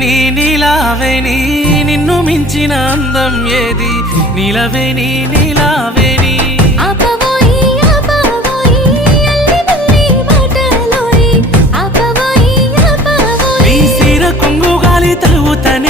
నీలవేణి నీలావేణి నిన్ను మించిన అందం ఏది నీలవేణి నీలావేణి నీ సీర కొంగు గాలి తలువుతనే